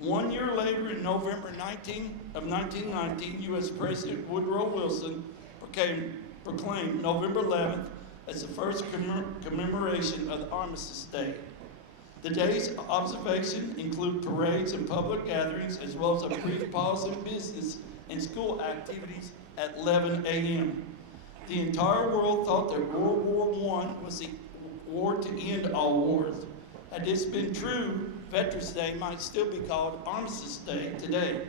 1 year later, in November 1919, U.S. President Woodrow Wilson proclaimed November 11th as the first commemoration of the Armistice Day. The day's observation include parades and public gatherings, as well as a brief pause in business and school activities at 11 a.m. The entire world thought that World War I was the war to end all wars. Had this been true, Veterans Day might still be called Armistice Day today.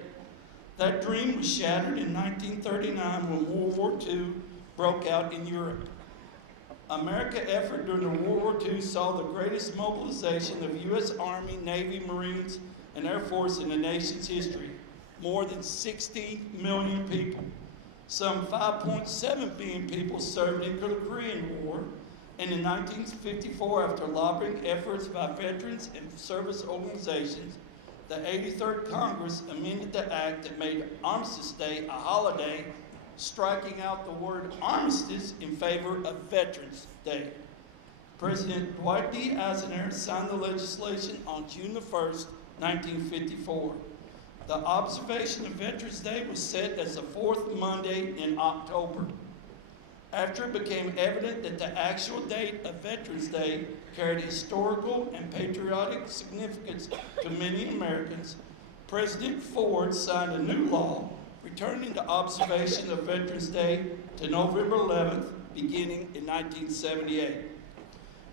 That dream was shattered in 1939 when World War II broke out in Europe. America's effort during the World War II saw the greatest mobilization of U.S. Army, Navy, Marines, and Air Force in the nation's history. More than 60 million people. Some 5.7 billion people served in the Korean War. And in 1954, after lobbying efforts by veterans and service organizations, the 83rd Congress amended the act that made Armistice Day a holiday, striking out the word armistice in favor of Veterans Day. President Dwight D. Eisenhower signed the legislation on June the 1st, 1954. The observation of Veterans Day was set as the fourth Monday in October. After it became evident that the actual date of Veterans Day carried historical and patriotic significance to many Americans, President Ford signed a new law returning the observation of Veterans Day to November 11th, beginning in 1978.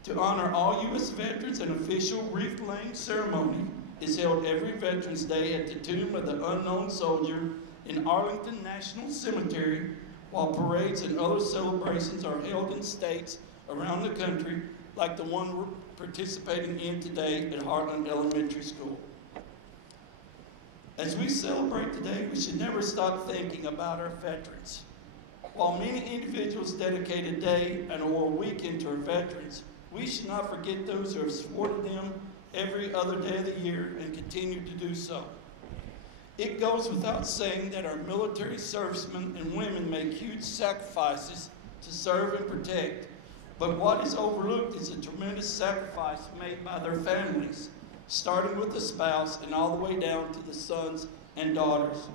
To honor all U.S. veterans, an official wreath-laying ceremony is held every Veterans Day at the Tomb of the Unknown Soldier in Arlington National Cemetery, while parades and other celebrations are held in states around the country, like the one we're participating in today at Heartland Elementary School. As we celebrate today, we should never stop thinking about our veterans. While many individuals dedicate a day and or a weekend to our veterans, we should not forget those who have supported them every other day of the year and continue to do so. It goes without saying that our military servicemen and women make huge sacrifices to serve and protect, but what is overlooked is the tremendous sacrifice made by their families, starting with the spouse and all the way down to the sons and daughters.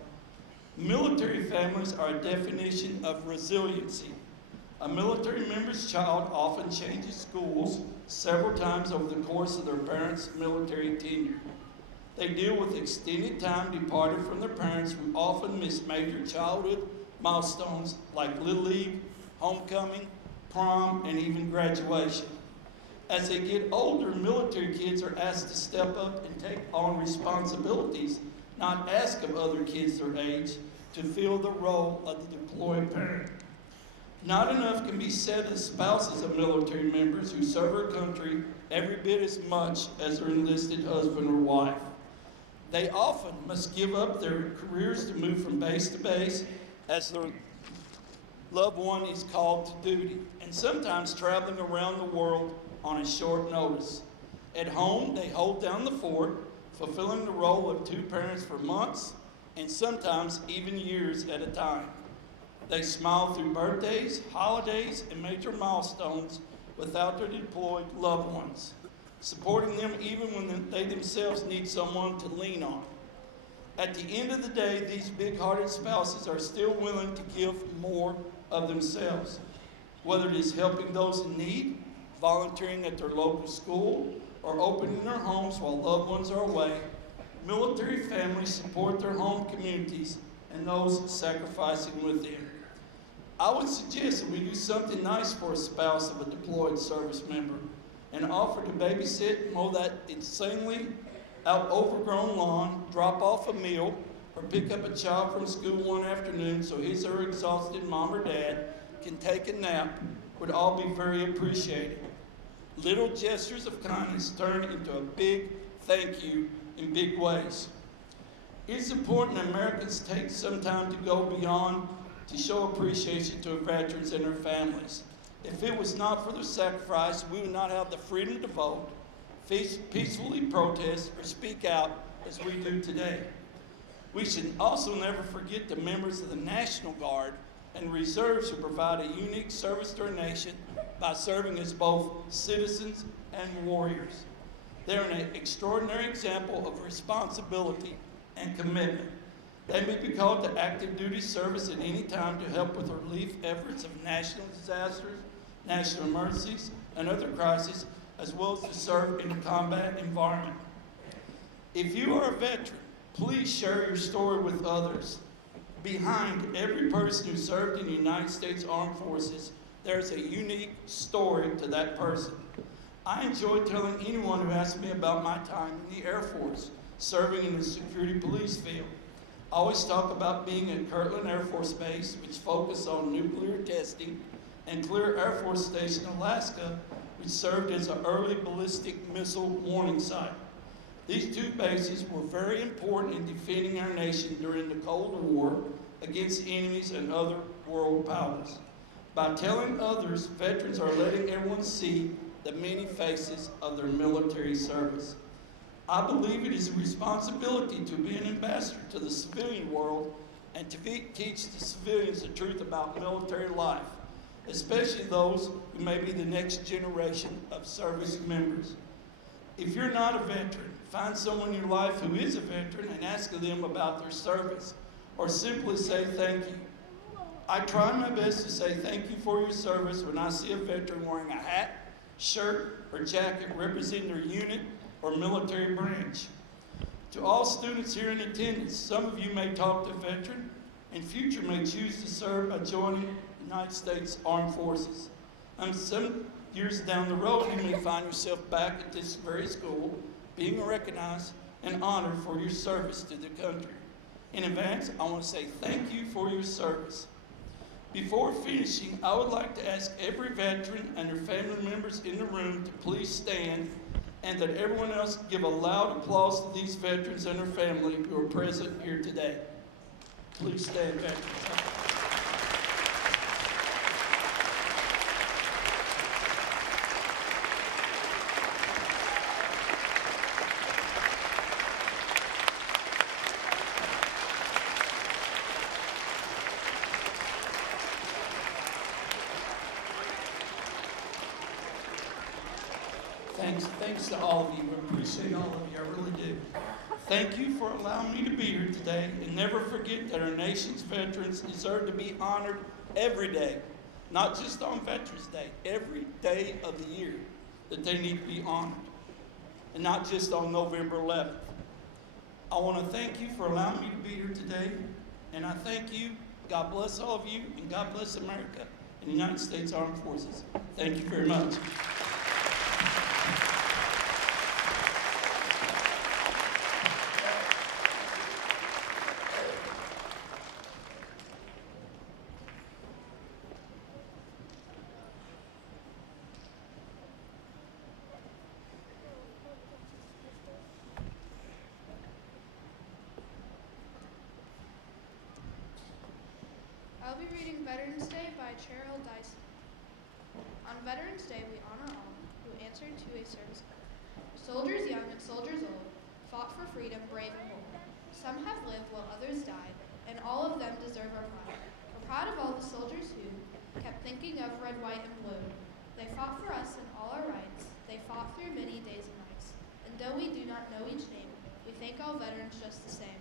Military families are a definition of resiliency. A military member's child often changes schools several times over the course of their parents' military tenure. They deal with extended time departed from their parents who often miss major childhood milestones like Little League, homecoming, prom, and even graduation. As they get older, military kids are asked to step up and take on responsibilities, not ask of other kids their age, to fill the role of the deployed parent. Not enough can be said of spouses of military members who serve our country every bit as much as their enlisted husband or wife. They often must give up their careers to move from base to base as their loved one is called to duty, and sometimes traveling around the world on a short notice. At home, they hold down the fort, fulfilling the role of two parents for months and sometimes even years at a time. They smile through birthdays, holidays, and major milestones without their deployed loved ones, supporting them even when they themselves need someone to lean on. At the end of the day, these big-hearted spouses are still willing to give more of themselves, whether it is helping those in need, volunteering at their local school, or opening their homes while loved ones are away. Military families support their home communities and those sacrificing with them. I would suggest that we do something nice for a spouse of a deployed service member and offer to babysit and mow that insanely overgrown lawn, drop off a meal, or pick up a child from school one afternoon so his or her exhausted mom or dad can take a nap would all be very appreciated. Little gestures of kindness turn into a big thank you in big ways. It's important that Americans take some time to go beyond to show appreciation to our veterans and their families. If it was not for their sacrifice, we would not have the freedom to vote, peacefully protest, or speak out as we do today. We should also never forget the members of the National Guard and reserves who provide a unique service to our nation by serving as both citizens and warriors. They're an extraordinary example of responsibility and commitment. They may be called to active duty service at any time to help with the relief efforts of national disasters, national emergencies, and other crises, as well as to serve in a combat environment. If you are a veteran, please share your story with others. Behind every person who served in the United States Armed Forces, there's a unique story to that person. I enjoy telling anyone who asks me about my time in the Air Force, serving in the security police field. I always talk about being at Heartland Air Force Base, which focuses on nuclear testing, and Clear Air Force Station, Alaska, which served as an early ballistic missile warning site. These two bases were very important in defending our nation during the Cold War against enemies and other world powers. By telling others, veterans are letting everyone see the many faces of their military service. I believe it is a responsibility to be an ambassador to the civilian world and to teach the civilians the truth about military life, especially those who may be the next generation of service members. If you're not a veteran, find someone in your life who is a veteran and ask them about their service, or simply say thank you. I try my best to say thank you for your service when I see a veteran wearing a hat, shirt, or jacket representing their unit or military branch. To all students here in attendance, some of you may talk to a veteran, and future may choose to serve by joining the United States Armed Forces. Some years down the road, you may find yourself back at this very school, being recognized and honored for your service to the country. In advance, I want to say thank you for your service. Before finishing, I would like to ask every veteran and their family members in the room to please stand, and that everyone else give a loud applause to these veterans and their family who are present here today. Please stand, veterans. Thanks to all of you. I appreciate all of you. I really do. Thank you for allowing me to be here today. And never forget that our nation's veterans deserve to be honored every day, not just on Veterans Day, every day of the year that they need to be honored, and not just on November 11th. I want to thank you for allowing me to be here today, and I thank you. God bless all of you, and God bless America and the United States Armed Forces. Thank you very much. I'll be reading Veterans Day by Cheryl Dyson. On Veterans Day, we honor all who answered to a service call. Soldiers young and soldiers old fought for freedom, brave and bold. Some have lived while others died, and all of them deserve our pride. We're proud of all the soldiers who kept thinking of red, white, and blue. They fought for us and all our rights. They fought through many days and nights. And though we do not know each name, we thank all veterans just the same.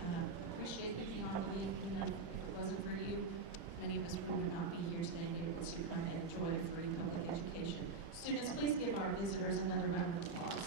we appreciate you being on the leave. Even if it wasn't for you, many of us would not be here today and able to come and enjoy free public education. Students, please give our visitors another round of applause.